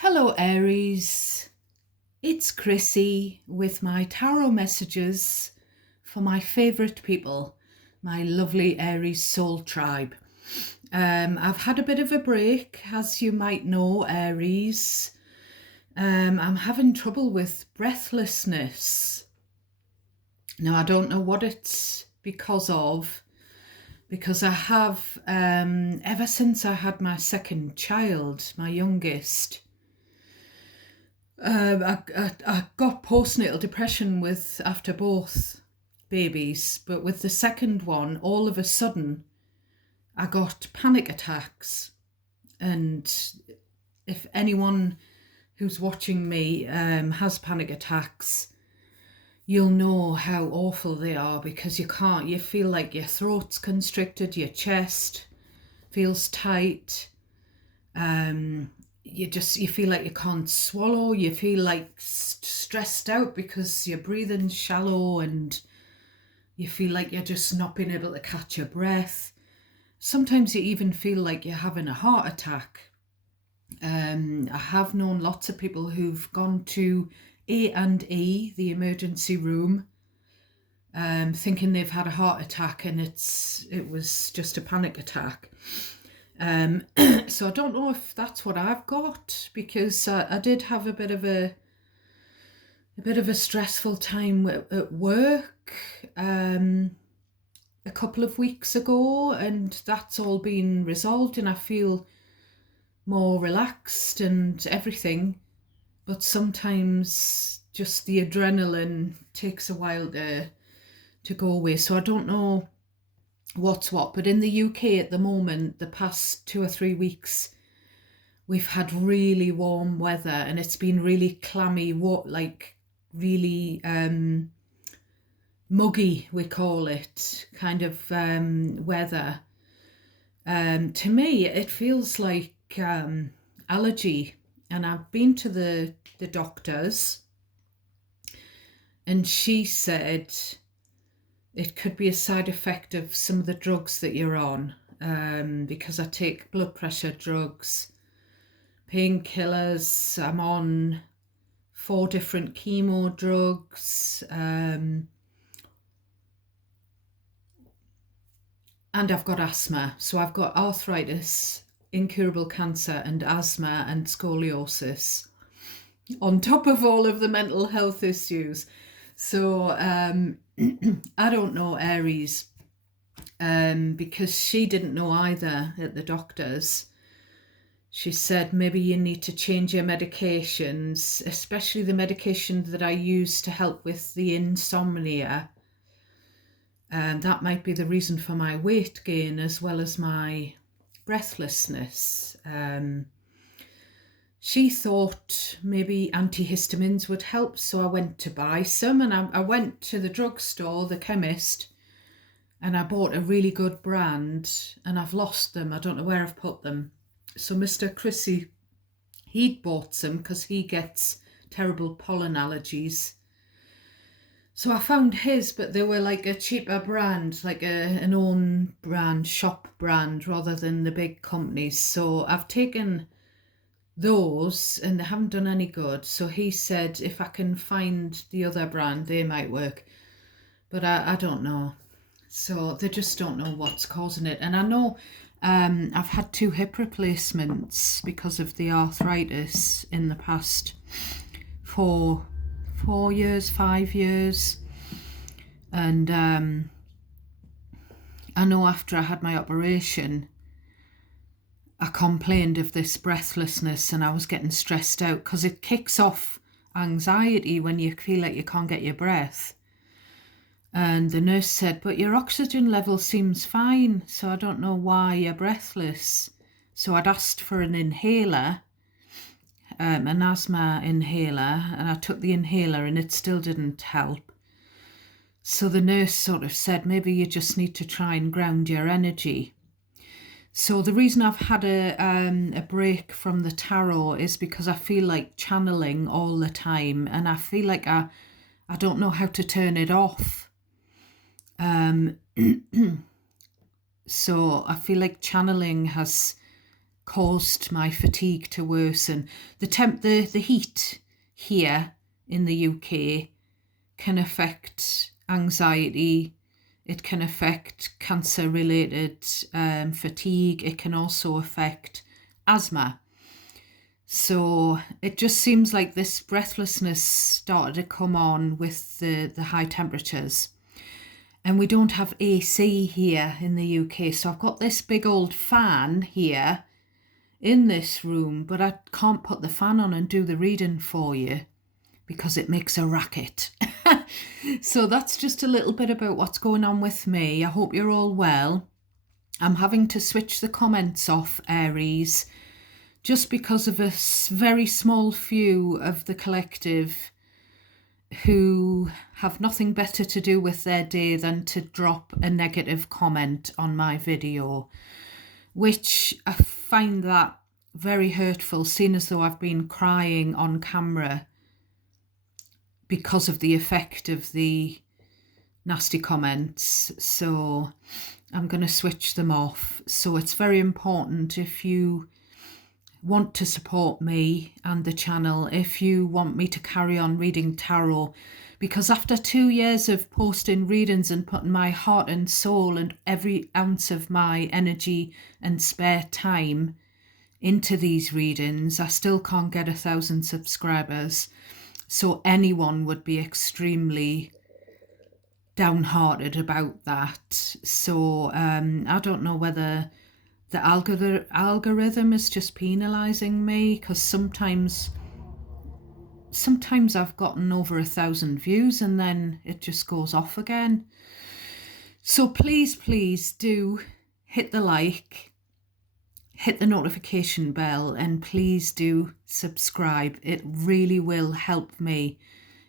Hello, Aries. It's Chrissy with my tarot messages for my favourite people, my lovely Aries soul tribe. I've had a bit of a break, as you might know, Aries. I'm having trouble with breathlessness. Now, I don't know what it's because of, because I have, ever since I had my second child, my youngest, I got postnatal depression with after both babies, but with the second one, all of a sudden, I got panic attacks. And if anyone who's watching me has panic attacks, you'll know how awful they are because you feel like your throat's constricted, your chest feels tight. You feel like you can't swallow, you feel like stressed out because you're breathing shallow, and you feel like you're just not being able to catch your breath. Sometimes you even feel like you're having a heart attack. I have known lots of people who've gone to A&E, the emergency room, thinking they've had a heart attack, and it was just a panic attack. So I don't know if that's what I've got, because I did have a bit of a stressful time at work a couple of weeks ago, and that's all been resolved, and I feel more relaxed and everything. But sometimes just the adrenaline takes a while to go away. So I don't know what's what, but in the UK at the moment, the past 2 or 3 weeks, we've had really warm weather, and it's been really clammy, really muggy, we call it, kind of weather. To me, it feels like allergy, and I've been to the doctors, and she said it could be a side effect of some of the drugs that you're on, because I take blood pressure drugs, painkillers. I'm on 4 different chemo drugs, and I've got asthma. So I've got arthritis, incurable cancer, and asthma and scoliosis, on top of all of the mental health issues. So I don't know, Aries, because she didn't know either at the doctors. She said maybe you need to change your medications, especially the medication that I use to help with the insomnia. And that might be the reason for my weight gain as well as my breathlessness. She thought maybe antihistamines would help, so I went to buy some, and I went to the drugstore, the chemist, and I bought a really good brand, and I've lost them. I don't know where I've put them. So Mr. Chrissy, he'd bought some because he gets terrible pollen allergies. So I found his, but they were like a cheaper brand, like an own brand, shop brand, rather than the big companies. So I've taken those, and they haven't done any good. So he said if I can find the other brand, they might work. But I don't know. So they just don't know what's causing it. And I know I've had 2 hip replacements because of the arthritis in the past 4 years, 5 years. And I know after I had my operation, I complained of this breathlessness, and I was getting stressed out because it kicks off anxiety when you feel like you can't get your breath. And the nurse said, but your oxygen level seems fine, so I don't know why you're breathless. So I'd asked for an inhaler, an asthma inhaler, and I took the inhaler and it still didn't help. So the nurse sort of said, maybe you just need to try and ground your energy. So the reason I've had a break from the tarot is because I feel like channeling all the time, and I feel like I don't know how to turn it off. So I feel like channeling has caused my fatigue to worsen. The heat here in the UK can affect anxiety. It can affect cancer-related fatigue. It can also affect asthma. So it just seems like this breathlessness started to come on with the high temperatures. And we don't have AC here in the UK. So I've got this big old fan here in this room, but I can't put the fan on and do the reading for you because it makes a racket. So that's just a little bit about what's going on with me. I hope you're all well. I'm having to switch the comments off, Aries, just because of a very small few of the collective who have nothing better to do with their day than to drop a negative comment on my video, which I find that very hurtful, seeing as though I've been crying on camera because of the effect of the nasty comments. So I'm going to switch them off. So it's very important, if you want to support me and the channel, if you want me to carry on reading tarot, because after 2 years of posting readings and putting my heart and soul and every ounce of my energy and spare time into these readings, I still can't get 1,000 subscribers. So anyone would be extremely downhearted about that. So I don't know whether the algorithm is just penalising me, because sometimes I've gotten over 1,000 views and then it just goes off again. So please do hit the like, hit the notification bell, and please do subscribe. It really will help me.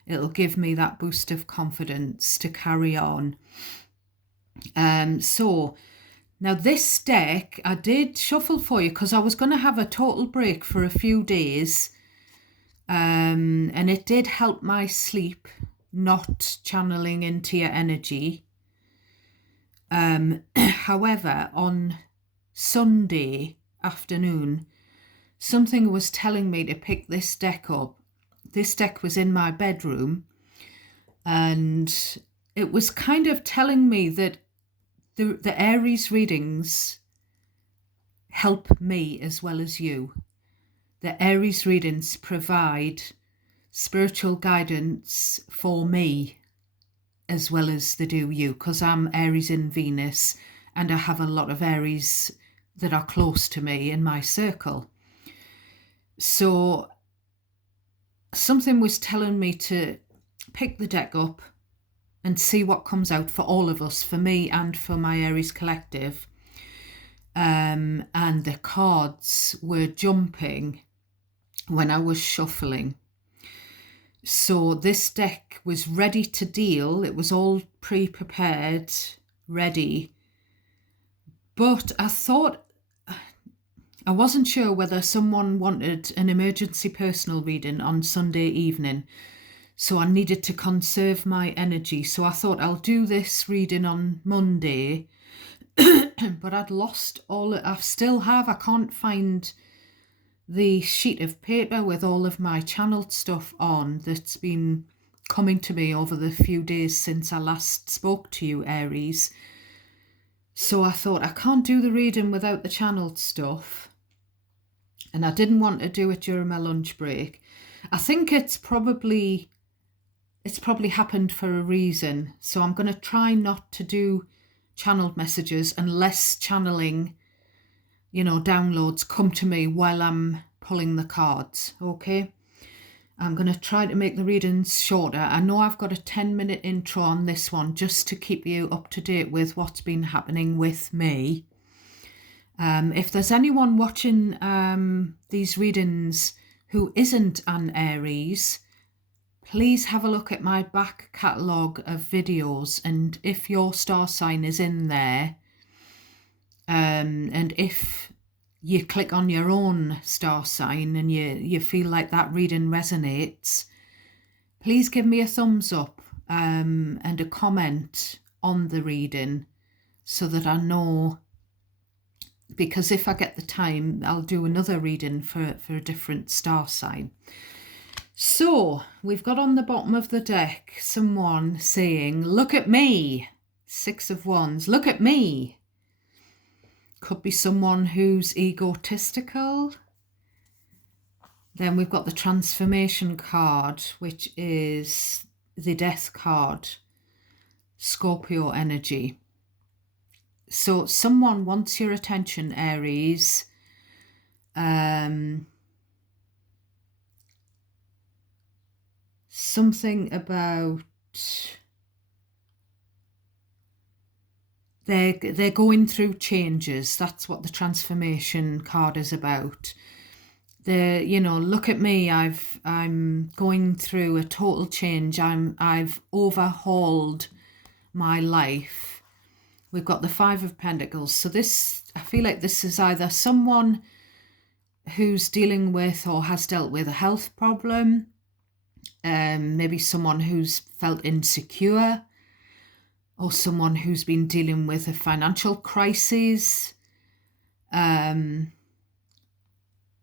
It'll give me that boost of confidence to carry on. So now this deck I did shuffle for you because I was going to have a total break for a few days. And it did help my sleep, not channeling into your energy. However, on Sunday afternoon, something was telling me to pick this deck up. This deck was in my bedroom, and it was kind of telling me that the Aries readings help me as well as you. The Aries readings provide spiritual guidance for me as well as they do you, because I'm Aries in Venus and I have a lot of Aries that are close to me in my circle. So something was telling me to pick the deck up and see what comes out for all of us, for me and for my Aries collective. And the cards were jumping when I was shuffling. So this deck was ready to deal. It was all pre-prepared, ready. But I thought, I wasn't sure whether someone wanted an emergency personal reading on Sunday evening. So I needed to conserve my energy. So I thought I'll do this reading on Monday. But I'd lost all, I still have, I can't find the sheet of paper with all of my channeled stuff on that's been coming to me over the few days since I last spoke to you, Aries. So I thought I can't do the reading without the channeled stuff. And I didn't want to do it during my lunch break. I think it's probably happened for a reason. So I'm going to try not to do channeled messages unless channeling, downloads come to me while I'm pulling the cards, okay? I'm going to try to make the readings shorter. I know I've got a 10-minute intro on this one just to keep you up to date with what's been happening with me. If there's anyone watching these readings who isn't an Aries, please have a look at my back catalogue of videos, and if your star sign is in there, and if you click on your own star sign and you feel like that reading resonates, please give me a thumbs up and a comment on the reading so that I know because if I get the time, I'll do another reading for a different star sign. So we've got on the bottom of the deck someone saying, look at me. 6 of Wands, look at me. Could be someone who's egotistical. Then we've got the transformation card, which is the death card, Scorpio energy. So someone wants your attention, Aries. Something about they're going through changes. That's what the transformation card is about. Look at me. I'm going through a total change. I've overhauled my life. We've got the 5 of Pentacles. So I feel like this is either someone who's dealing with or has dealt with a health problem. Maybe someone who's felt insecure, or someone who's been dealing with a financial crisis. And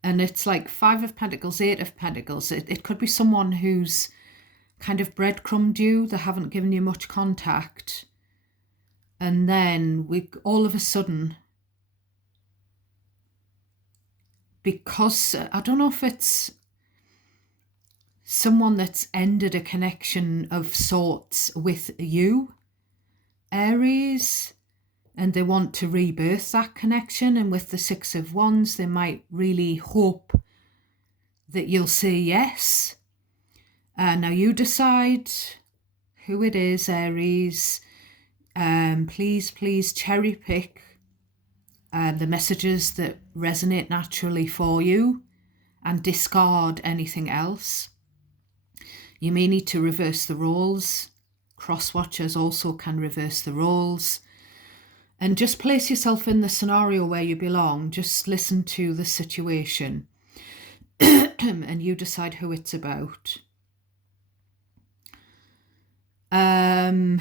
it's like 5 of Pentacles, 8 of Pentacles. It could be someone who's kind of breadcrumbed you. They haven't given you much contact. And then all of a sudden, because I don't know if it's someone that's ended a connection of sorts with you, Aries, and they want to rebirth that connection. And with the 6 of Wands, they might really hope that you'll say yes. Now you decide who it is, Aries. Please cherry pick the messages that resonate naturally for you and discard anything else. You may need to reverse the roles. Cross watchers also can reverse the roles. And just place yourself in the scenario where you belong. Just listen to the situation and you decide who it's about. I'm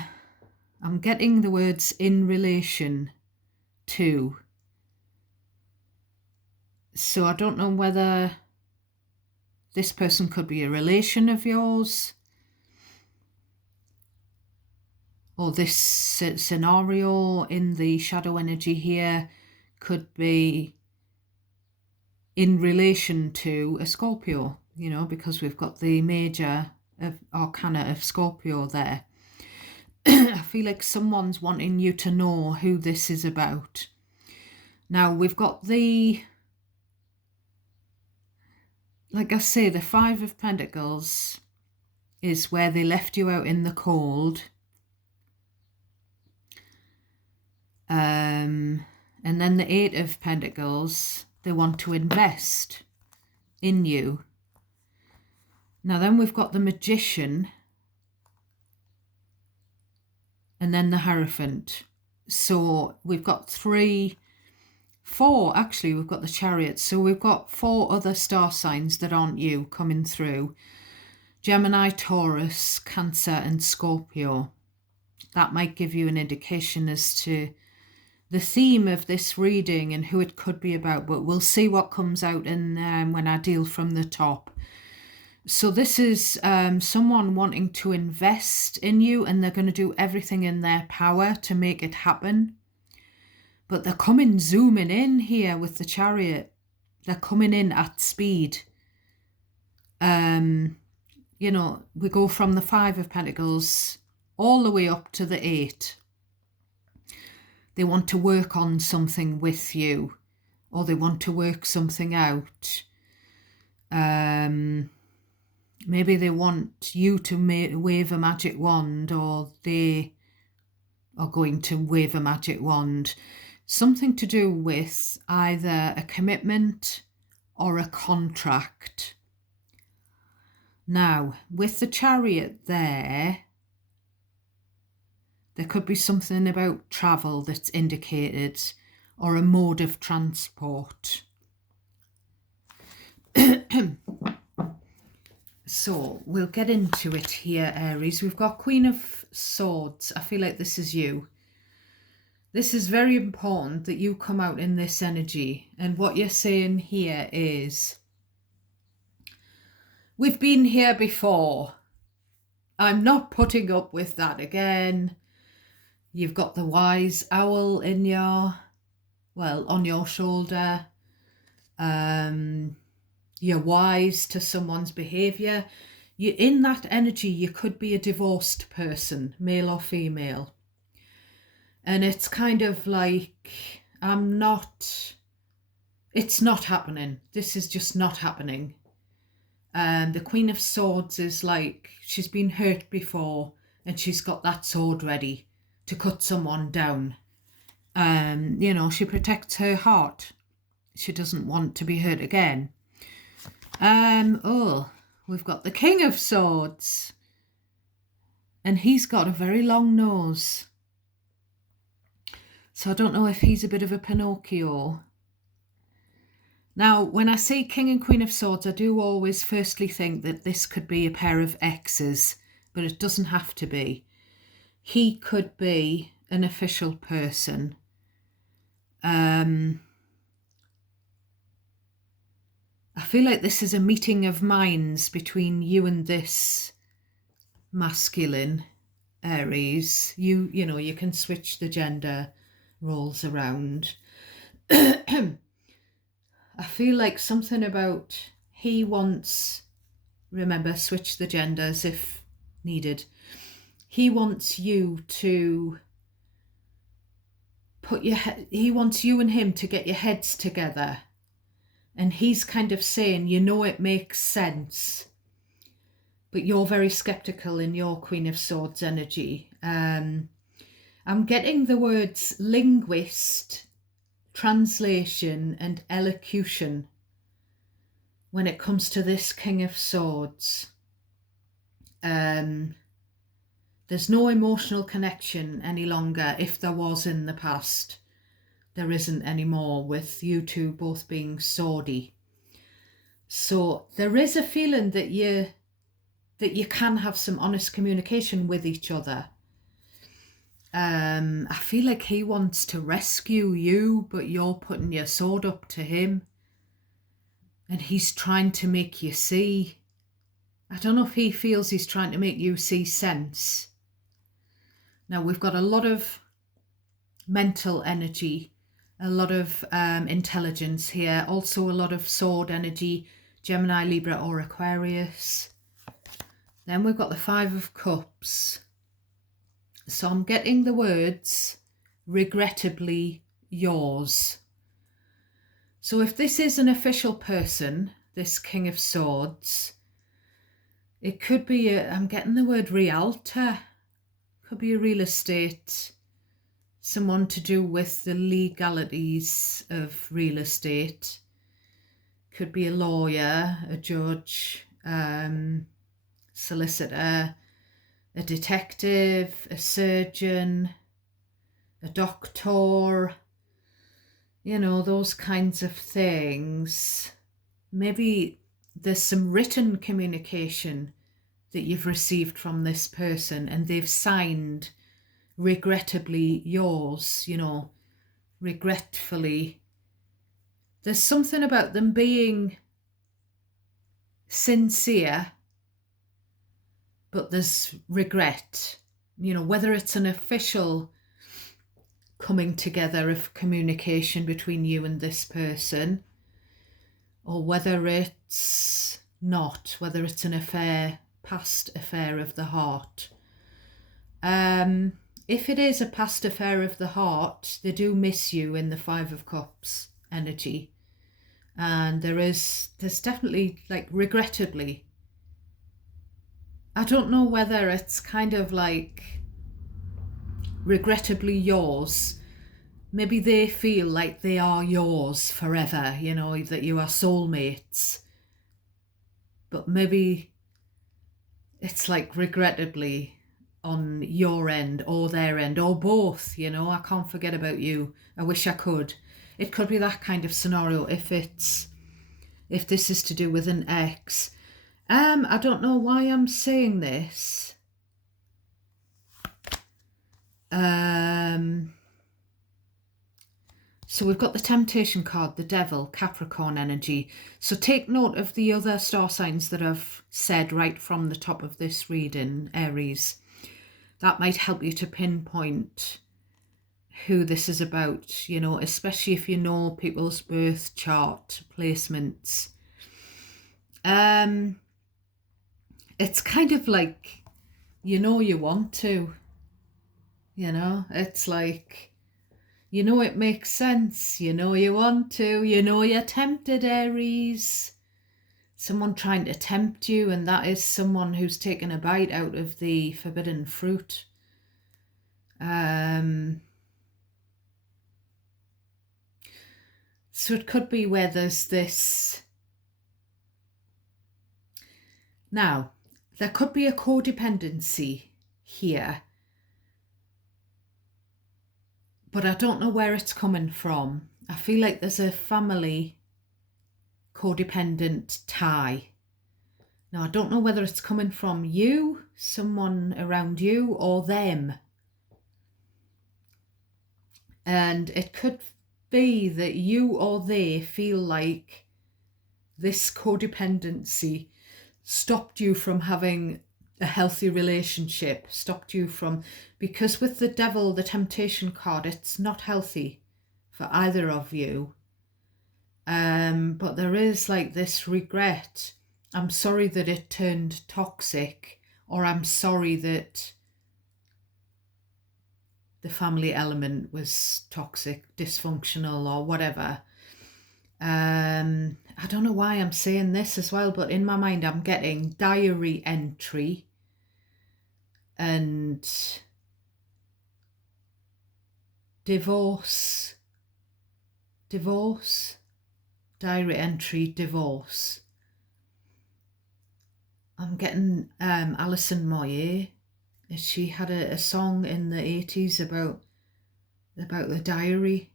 getting the words in relation to. So I don't know whether this person could be a relation of yours, or this scenario in the shadow energy here could be in relation to a Scorpio, because we've got the major arcana of Scorpio there. I feel like someone's wanting you to know who this is about. Now we've got like I say, the 5 of Pentacles is where they left you out in the cold. And then the 8 of Pentacles, they want to invest in you. Now then we've got the Magician, and then the Hierophant. So we've got 4, actually, we've got the Chariot. So we've got 4 other star signs that aren't you coming through. Gemini, Taurus, Cancer and Scorpio. That might give you an indication as to the theme of this reading and who it could be about, but we'll see what comes out in when I deal from the top. So this is someone wanting to invest in you, and they're going to do everything in their power to make it happen. But they're coming zooming in here with the Chariot. They're coming in at speed. We go from the 5 of Pentacles all the way up to the 8. They want to work on something with you, or they want to work something out. Maybe they want you to wave a magic wand, or they are going to wave a magic wand. Something to do with either a commitment or a contract. Now, with the Chariot there could be something about travel that's indicated, or a mode of transport. So we'll get into it here, Aries. We've got Queen of Swords. I feel like this is you. This is very important that you come out in this energy. And what you're saying here is, we've been here before. I'm not putting up with that again. You've got the wise owl in your, well, on your shoulder. You're wise to someone's behaviour. You're in that energy. You could be a divorced person, male or female. And it's kind of like, it's not happening. This is just not happening. The Queen of Swords is like, she's been hurt before and she's got that sword ready to cut someone down. You know, she protects her heart. She doesn't want to be hurt again. Oh, we've got the King of Swords. And he's got a very long nose. So I don't know if he's a bit of a Pinocchio. Now, when I say King and Queen of Swords, I do always firstly think that this could be a pair of exes, but it doesn't have to be. He could be an official person. I feel like this is a meeting of minds between you and this masculine Aries. You know, you can switch the gender roles around. I feel like something about he wants, remember, switch the genders if needed. He wants you to he wants you and him to get your heads together. And he's kind of saying, you know, it makes sense, but you're very skeptical in your Queen of Swords energy. I'm getting the words linguist, translation and elocution when it comes to this King of Swords. There's no emotional connection any longer. If there was in the past, there isn't anymore, with you two both being swordy. So there is a feeling that you can have some honest communication with each other. I feel like he wants to rescue you, but you're putting your sword up to him. And he's trying to make you see. I don't know if he feels he's trying to make you see sense. Now, we've got a lot of mental energy, a lot of intelligence here. Also a lot of sword energy, Gemini, Libra or Aquarius. Then we've got the Five of Cups. So I'm getting the words, regrettably yours. So if this is an official person, this King of Swords, it could be, I'm getting the word realtor. Could be a real estate, someone to do with the legalities of real estate. Could be a lawyer, a judge, solicitor, a detective, a surgeon, a doctor, you know, those kinds of things. Maybe there's some written communication that you've received from this person and they've signed regrettably yours, you know, regretfully. There's something about them being sincere, but there's regret, you know, whether it's an official coming together of communication between you and this person, or whether it's not, whether it's an affair, past affair of the heart. If it is a past affair of the heart, they do miss you in the Five of Cups energy. And there's definitely, like, regrettably, I don't know whether it's kind of like regrettably yours. Maybe they feel like they are yours forever, you know, that you are soulmates. But maybe it's like regrettably on your end or their end or both, you know. I can't forget about you. I wish I could. It could be that kind of scenario if this is to do with an ex. I don't know why I'm saying this. So we've got the temptation card, the devil, Capricorn energy. So take note of the other star signs that I've said right from the top of this reading, Aries. That might help you to pinpoint who this is about, you know, especially if you know people's birth chart placements. It's kind of like, you know, you want to, you know, it's like, you know, it makes sense, you know, you want to, you know, you're tempted, Aries. Someone trying to tempt you, and that is someone who's taken a bite out of the forbidden fruit. So it could be where there's this. Now, there could be a codependency here, but I don't know where it's coming from. I feel like there's a family codependent tie. Now, I don't know whether it's coming from you, someone around you, or them. And it could be that you or they feel like this codependency stopped you from having a healthy relationship, stopped you from, because with the devil, the temptation card, it's not healthy for either of you. But there is like this regret. I'm sorry that it turned toxic, or I'm sorry that the family element was toxic, dysfunctional, or whatever. I don't know why I'm saying this as well, but in my mind I'm getting diary entry and divorce, diary entry, divorce. I'm getting Alison Moyet. She had a song in the 80s about the diary.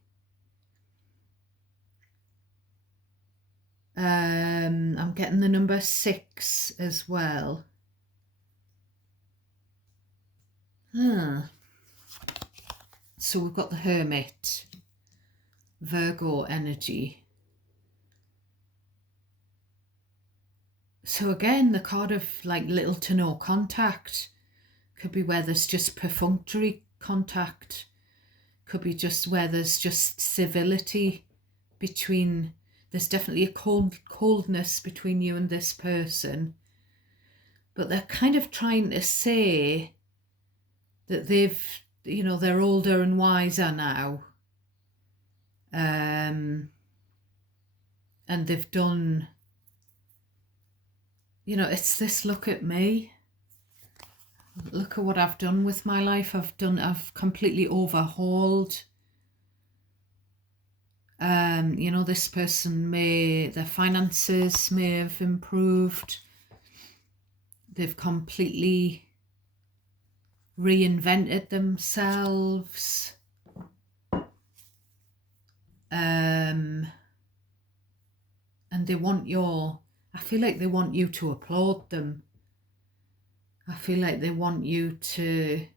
I'm getting the number 6 as well. So we've got the Hermit, Virgo energy. So again, the card of like little to no contact. Could be where there's just perfunctory contact. Could be just where there's just civility between. There's definitely a coldness between you and this person. But they're kind of trying to say that they've, you know, they're older and wiser now. And they've done, you know, it's this, look at me. Look at what I've done with my life. I've completely overhauled. You know, this person their finances may have improved. They've completely reinvented themselves. And they want I feel like they want you to applaud them. I feel like they want you to,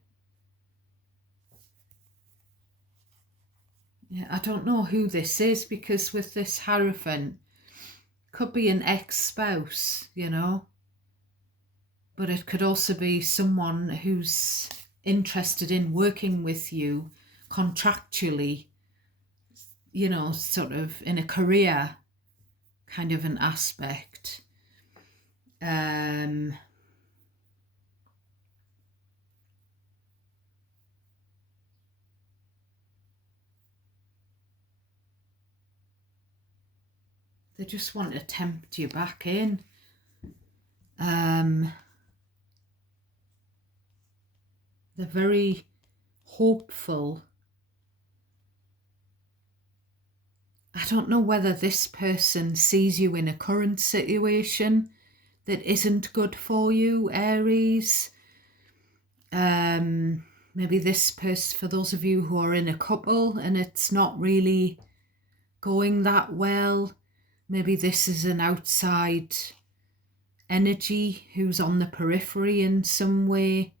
yeah, I don't know who this is, because with this Hierophant, could be an ex-spouse, you know, but it could also be someone who's interested in working with you contractually, you know, sort of in a career kind of an aspect. They just want to tempt you back in. They're very hopeful. I don't know whether this person sees you in a current situation that isn't good for you, Aries. Maybe this person, for those of you who are in a couple and it's not really going that well, maybe this is an outside energy who's on the periphery in some way.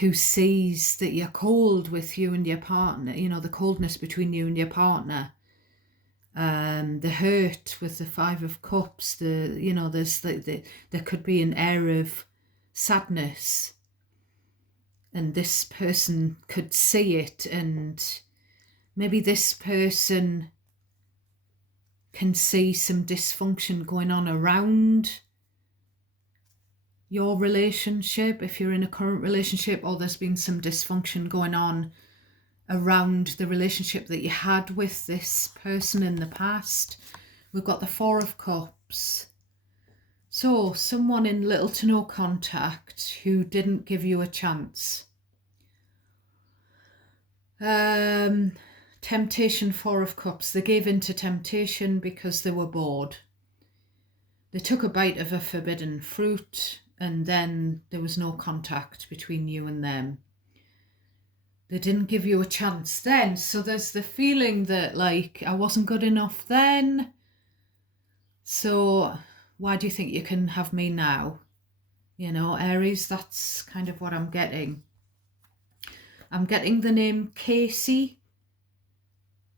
who sees that you're cold with you and your partner, the coldness between you and your partner, the hurt with the Five of Cups, there's there could be an air of sadness, and this person could see it, and maybe this person can see some dysfunction going on around your relationship, if you're in a current relationship, or there's been some dysfunction going on around the relationship that you had with this person in the past. We've got the Four of Cups. So someone in little to no contact who didn't give you a chance. Temptation, Four of Cups. They gave in to temptation because they were bored. They took a bite of a forbidden fruit, and then there was no contact between you and them. They didn't give you a chance then. So there's the feeling that, like, I wasn't good enough then, so why do you think you can have me now? Aries, that's kind of what I'm getting. I'm getting the name Casey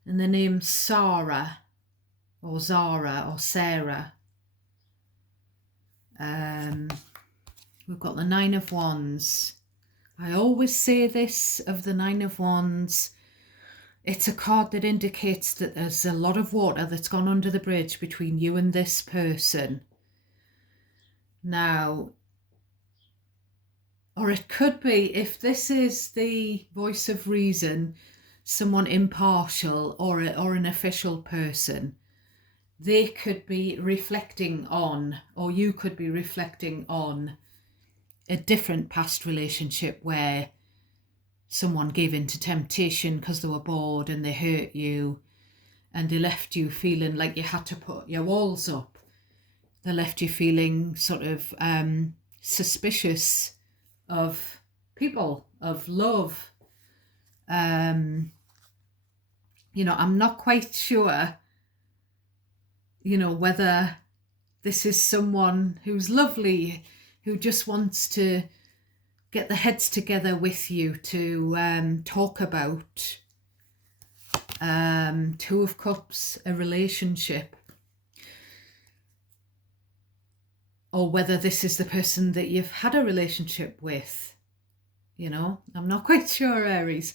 and the name Sarah or Zara or Sarah. We've got the Nine of Wands. I always say this of the Nine of Wands. It's a card that indicates that there's a lot of water that's gone under the bridge between you and this person. Now, or it could be, if this is the voice of reason, someone impartial or an official person, they could be reflecting on, or you could be reflecting on, a different past relationship where someone gave in to temptation because they were bored and they hurt you, and they left you feeling like you had to put your walls up. They left you feeling sort of suspicious of people, of love. I'm not quite sure, whether this is someone who's lovely, who just wants to get the heads together with you to talk about Two of Cups, a relationship, or whether this is the person that you've had a relationship with. I'm not quite sure, Aries.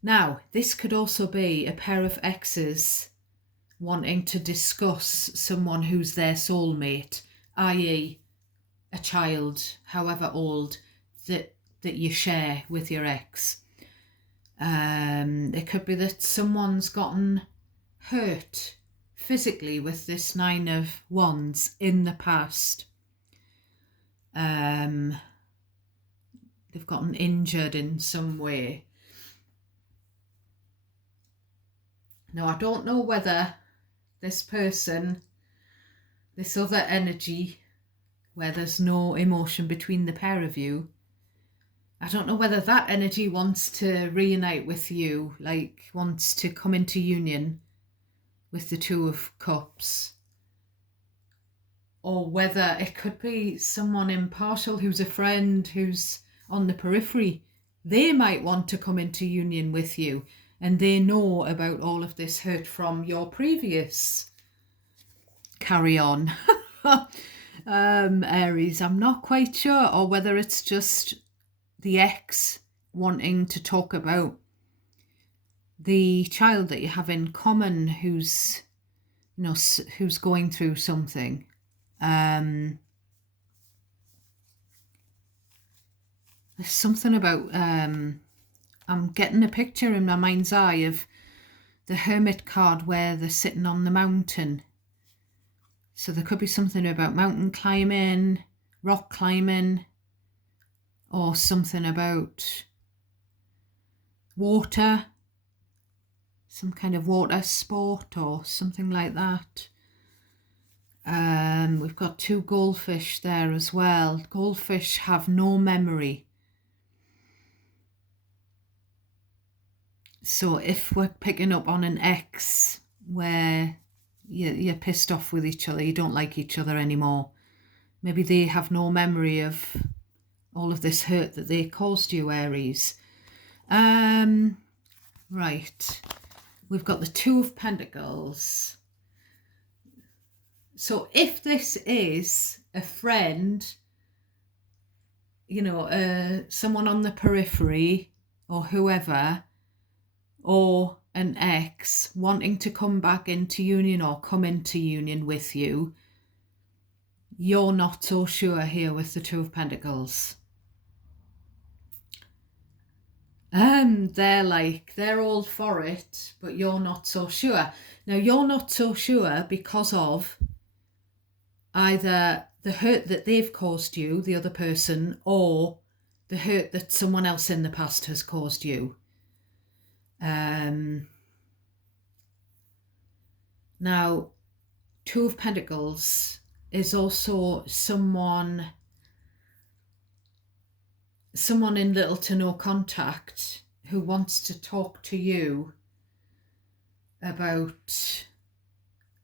Now, this could also be a pair of exes wanting to discuss someone who's their soulmate, i.e. a child, however old, that you share with your ex. It could be that someone's gotten hurt physically with this Nine of Wands in the past. They've gotten injured in some way. Now, I don't know whether this person, this other energy, where there's no emotion between the pair of you, I don't know whether that energy wants to reunite with you, like wants to come into union with the Two of Cups, or whether it could be someone impartial who's a friend, who's on the periphery. They might want to come into union with you, and they know about all of this hurt from your previous carry on. Aries, I'm not quite sure, or whether it's just the ex wanting to talk about the child that you have in common who's going through something. There's something about I'm getting a picture in my mind's eye of the Hermit card where they're sitting on the mountain. So there could be something about mountain climbing, rock climbing, or something about water, some kind of water sport or something like that. We've got two goldfish there as well. Goldfish have no memory. So if we're picking up on an ex where you're pissed off with each other, you don't like each other anymore, maybe they have no memory of all of this hurt that they caused you, Aries. Right, we've got the Two of Pentacles. So if this is a friend, you know, someone on the periphery or whoever, or an ex wanting to come back into union or come into union with you, you're not so sure here with the Two of Pentacles. They're all for it, but you're not so sure. Now, you're not so sure because of either the hurt that they've caused you, the other person, or the hurt that someone else in the past has caused you. Now, Two of Pentacles is also someone in little to no contact who wants to talk to you about,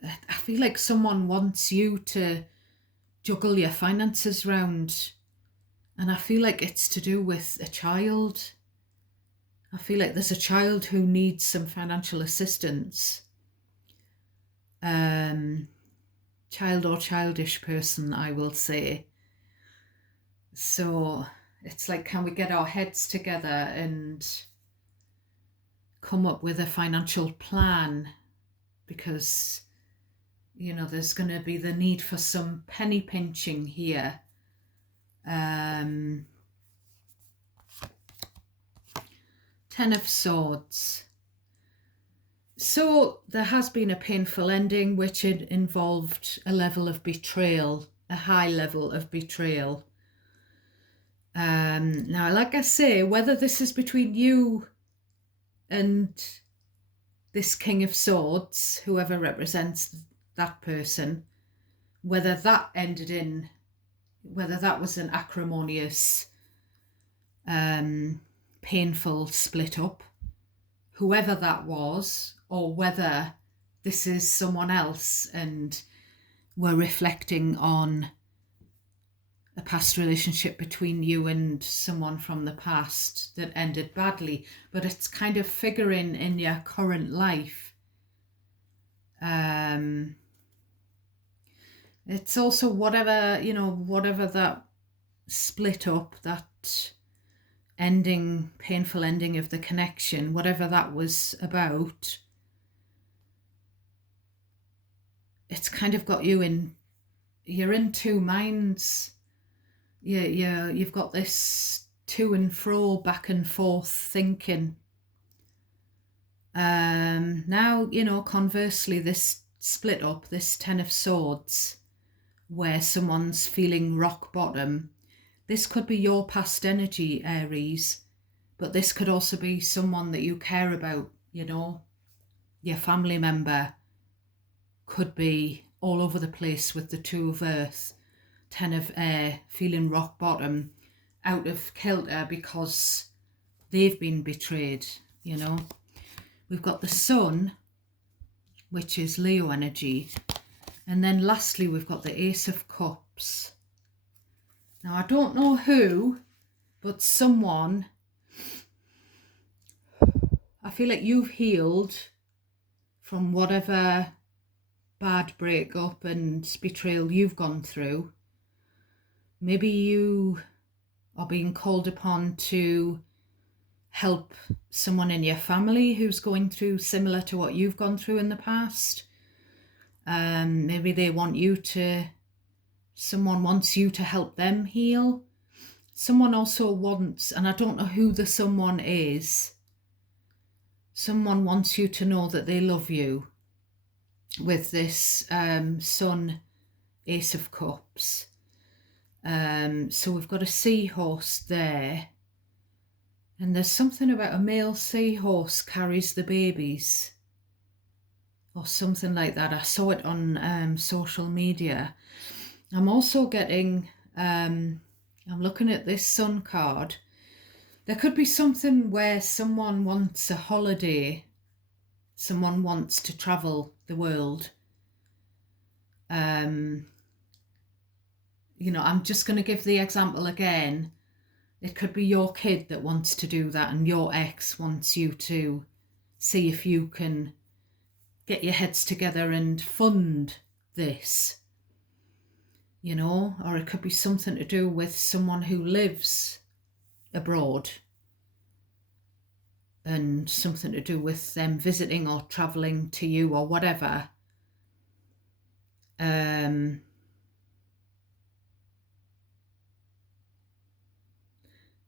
I feel like someone wants you to juggle your finances round, and I feel like it's to do with a child. I feel like there's a child who needs some financial assistance. Child or childish person, I will say. So it's like, can we get our heads together and come up with a financial plan? Because, you know, there's going to be the need for some penny pinching here. Ten of Swords. So there has been a painful ending, which involved a level of betrayal, a high level of betrayal. Now, like I say, whether this is between you and this King of Swords, whoever represents that person, whether that was an acrimonious, painful split up, whoever that was, or whether this is someone else and we're reflecting on a past relationship between you and someone from the past that ended badly, but it's kind of figuring in your current life. It's also whatever that split up, that ending, painful ending of the connection, whatever that was about, it's kind of got you're in two minds. You've got this to and fro, back and forth thinking. Now, you know, conversely, this split up, this Ten of Swords, where someone's feeling rock bottom, this could be your past energy, Aries, but this could also be someone that you care about, you know. Your family member could be all over the place with the Two of Earth, Ten of Air, feeling rock bottom, out of kilter because they've been betrayed, you know. We've got the Sun, which is Leo energy. And then lastly, we've got the Ace of Cups. Now, I don't know who, but someone, I feel like you've healed from whatever bad breakup and betrayal you've gone through. Maybe you are being called upon to help someone in your family who's going through similar to what you've gone through in the past. Maybe someone wants you to help them heal. Someone also wants, and I don't know who the someone is, someone wants you to know that they love you with this Sun, Ace of Cups. So we've got a seahorse there. And there's something about a male seahorse carries the babies, or something like that. I saw it on social media. I'm also getting, I'm looking at this Sun card. There could be something where someone wants a holiday, someone wants to travel the world. You know, I'm just going to give the example again. It could be your kid that wants to do that, and your ex wants you to see if you can get your heads together and fund this, or it could be something to do with someone who lives abroad and something to do with them visiting or travelling to you or whatever.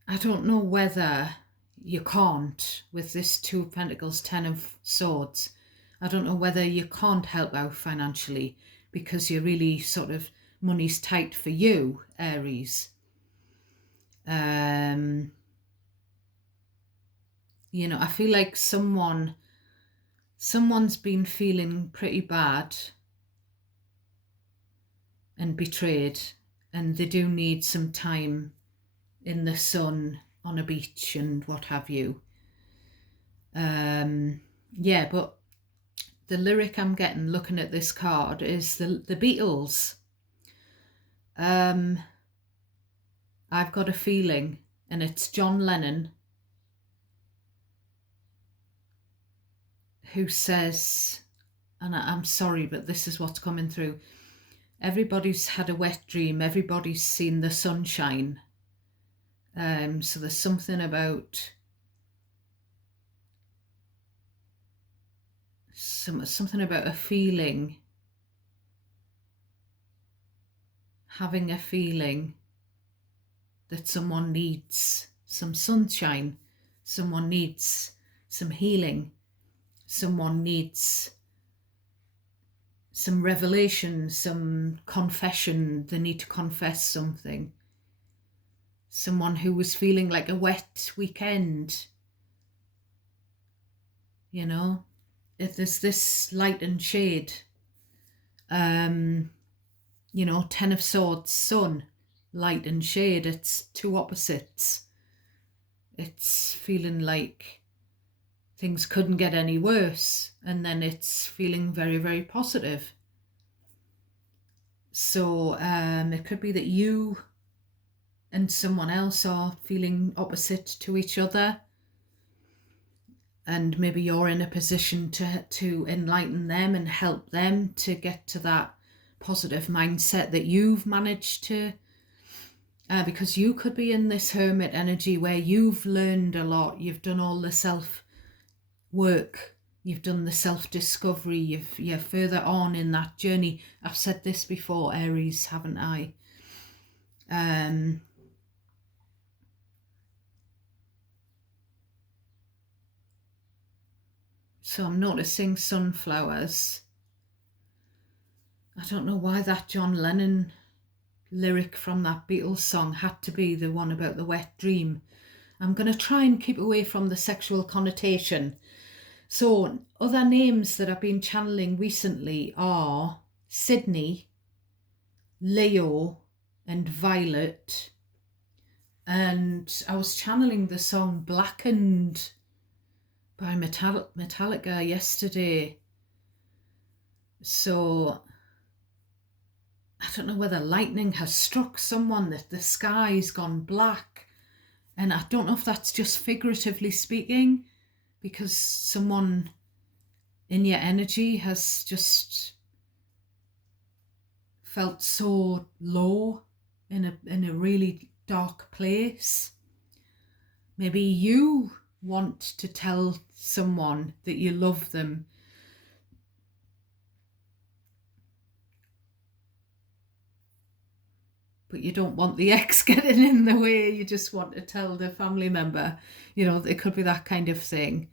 I don't know whether you can't, with this Two of Pentacles, Ten of Swords, I don't know whether you can't help out financially because you're really sort of, money's tight for you, Aries. I feel like someone's been feeling pretty bad and betrayed, and they do need some time in the sun on a beach and what have you. But the lyric I'm getting looking at this card is the Beatles. I've got a feeling, and it's John Lennon who says, and I'm sorry, but this is what's coming through. Everybody's had a wet dream. Everybody's seen the sunshine. So there's something about a feeling, having a feeling that someone needs some sunshine, someone needs some healing, someone needs some revelation, some confession. They need to confess something. Someone who was feeling like a wet weekend. If there's this light and shade. Ten of Swords, sun, light and shade. It's two opposites. It's feeling like things couldn't get any worse, and then it's feeling very, very positive. So it could be that you and someone else are feeling opposite to each other, and maybe you're in a position to enlighten them and help them to get to that positive mindset that you've managed to, because you could be in this hermit energy where you've learned a lot, you've done all the self work, you've done the self-discovery, you're further on in that journey. I've said this before, Aries, haven't I? So I'm noticing sunflowers. I don't know why that John Lennon lyric from that Beatles song had to be the one about the wet dream. I'm going to try and keep away from the sexual connotation. So other names that I've been channeling recently are Sydney, Leo, and Violet. And I was channeling the song Blackened by Metallica yesterday. So I don't know whether lightning has struck someone, that the sky's gone black. And I don't know if that's just figuratively speaking, because someone in your energy has just felt so low in a really dark place. Maybe you want to tell someone that you love them, but you don't want the ex getting in the way. You just want to tell the family member. It could be that kind of thing.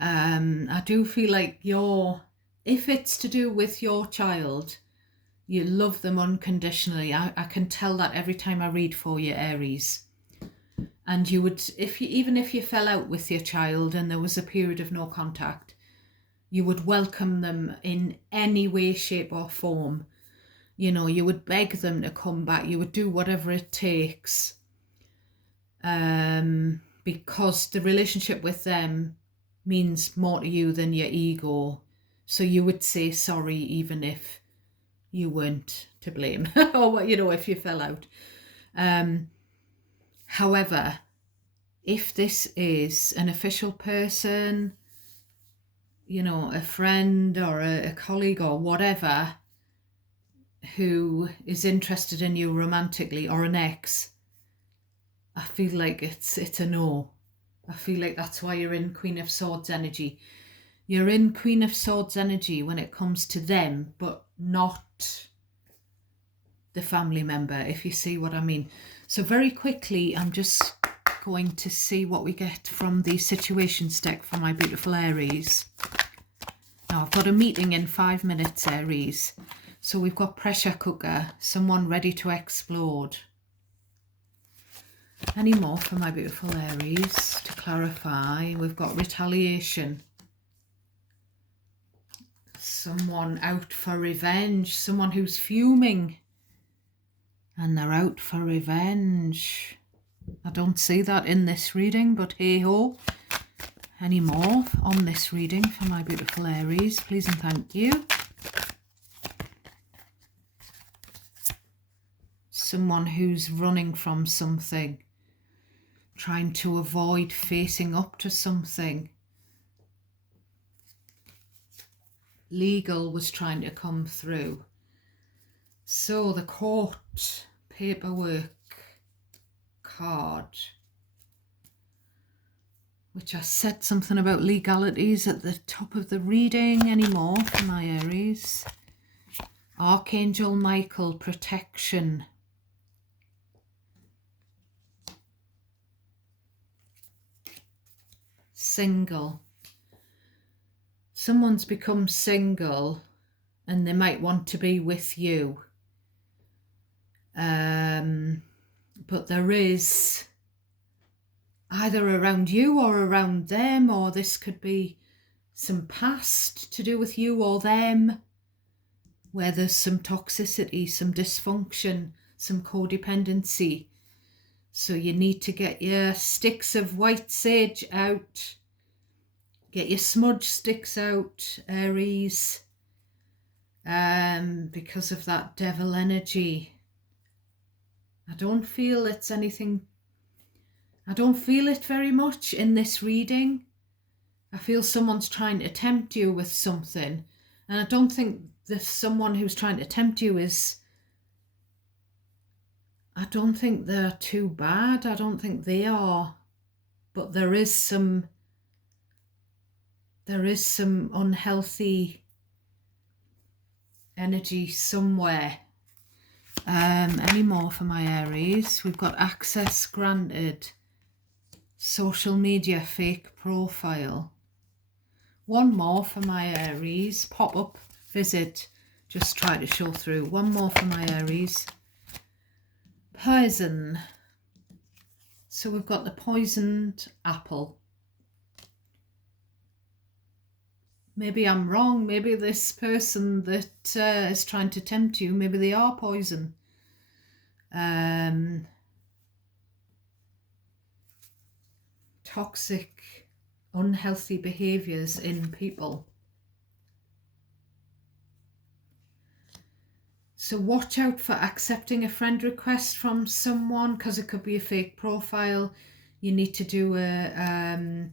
I do feel like if it's to do with your child, you love them unconditionally. I can tell that every time I read for you, Aries. And you would, even if you fell out with your child and there was a period of no contact, you would welcome them in any way, shape or form. You would beg them to come back. You would do whatever it takes, because the relationship with them means more to you than your ego. So you would say sorry even if you weren't to blame, or if you fell out. However, if this is an official person, a friend or a colleague or whatever, who is interested in you romantically, or an ex, I feel like it's a no. I feel like that's why you're in Queen of Swords energy. You're in Queen of Swords energy when it comes to them, but not the family member, if you see what I mean. So very quickly, I'm just going to see what we get from the situations deck for my beautiful Aries. Now, I've got a meeting in 5 minutes, Aries. So we've got pressure cooker, someone ready to explode. Any more for my beautiful Aries to clarify? We've got retaliation. Someone out for revenge, someone who's fuming and they're out for revenge. I don't see that in this reading, but hey ho. Any more on this reading for my beautiful Aries, please and thank you. Someone who's running from something, trying to avoid facing up to something. Legal was trying to come through. So the court paperwork card, which I said something about legalities at the top of the reading. Any more for my Aries? Archangel Michael, protection. Single. Someone's become single and they might want to be with you. But there is either around you or around them, or this could be some past to do with you or them, where there's some toxicity, some dysfunction, some codependency. So you need to get your sticks of white sage out. Get your smudge sticks out, Aries, because of that devil energy. I don't feel it's anything, I don't feel it very much in this reading. I feel someone's trying to tempt you with something, and I don't think that someone who's trying to tempt you is, I don't think they're too bad. I don't think they are, but there is some unhealthy energy somewhere. Any more for my Aries? We've got access granted. Social media fake profile. One more for my Aries. Pop up visit. Just try to show through. One more for my Aries. Poison. So we've got the poisoned apple. Maybe I'm wrong. Maybe this person that is trying to tempt you, maybe they are poison. Toxic, unhealthy behaviours in people. So watch out for accepting a friend request from someone, because it could be a fake profile. You need to do a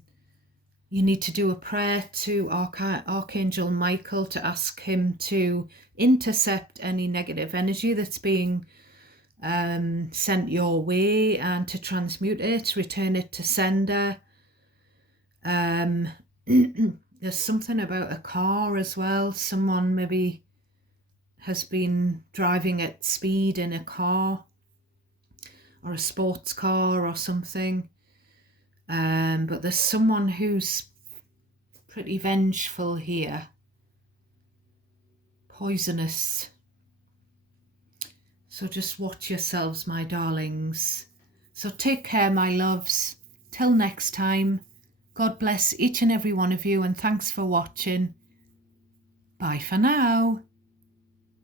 prayer to Archangel Michael to ask him to intercept any negative energy that's being sent your way, and to transmute it, return it to sender. There's something about a car as well. Someone maybe has been driving at speed in a car, or a sports car or something. But there's someone who's pretty vengeful here. Poisonous. So just watch yourselves, my darlings. So take care, my loves. Till next time. God bless each and every one of you, and thanks for watching. Bye for now.